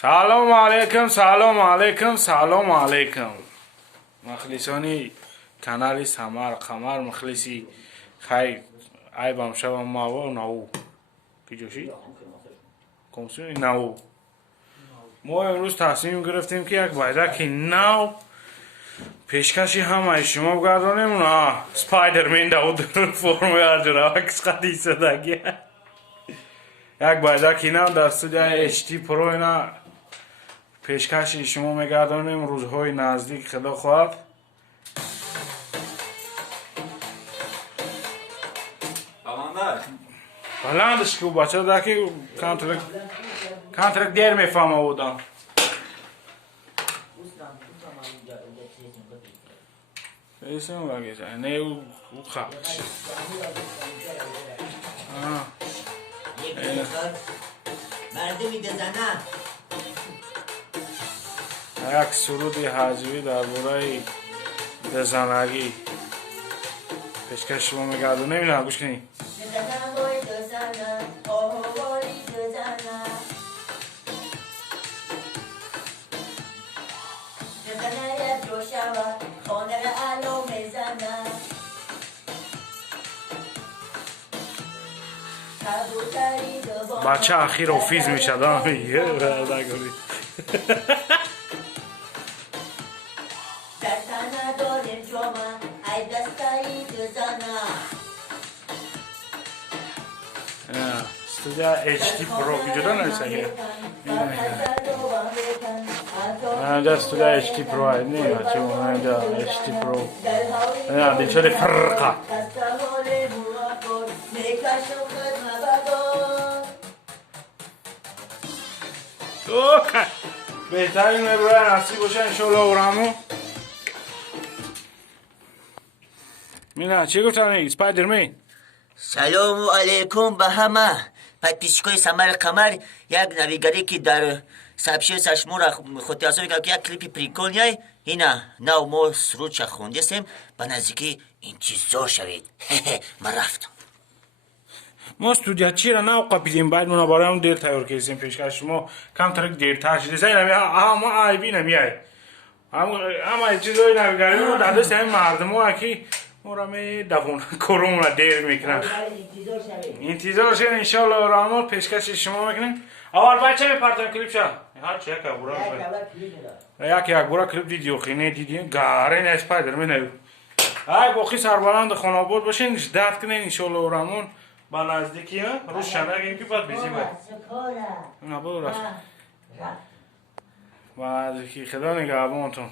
سلام علیکم سلام علیکم سلام علیکم مخلصانی کانال سمر قمر مخلصی خیر عیبم شبم ما و نو کی جوشی کمسونی نو ما امروز تصمیم گرفتیم که یک بایدک نو پیشکشی همه شما بگردانیم نه سپایدرمن داود فرم ارجراکس قدی صداگی یک بایدک نو در استودیوی اچ تی پرو اینا پیشکشی شما میگردانیم روزهای نزدیک خدا خواهد بلندش که بچه داکی کانترک دیر میفهمه بودم ایسیم بگیش نه او خواهش مردمی دزنه یک سرودی حاجوی در باره دزنگی پیشکش شما میگردانیم نه گوش کنی بچه اخیر آفیز میشه دام میگه نگوری استودیو اچ تی پرو جدا نمیشه اینجا استودیو اچ تی پرو نه چون اینجا اچ تی پرو نه دیگه فرقه اوکی بهترین برای نصیب باشه انشالله اورامو مینا چی گفتن سپایدرمن سلام علیکم به همه پیشکای سمر قمر یک نویگری که در سبشه سشمو را خودی اصلا میگم که یک کلیپی پریکونیای اینا نو ما سرود چه خوندیستیم به نزدیکی انتظار شوید من رفتم ما استودیو چی را نو قبیدیم بعد منا برای اون دیر تیار کردیم پیشکش شما کم ترک دیرتر شده زین ما عیبی نمیای اما چیزای نویگری رو در دست همین مردم ها که مورمی دوون کرون را دیر میکنن انتظار شد انشالله رحمت پیشکش شما میکنیم اول بچه میپرتم کلیپ شد هر چی یک بورا کلیپ دیدیو خینه دیدیم گاره نه اسپایدرمن ای باقی سربلند خاناباد باشین درد کنین انشالله رحمت با نزدیکی ها روز شنگیم که باید بیزی باید نه برو رفت با نزدیکی خدا نگهبانتون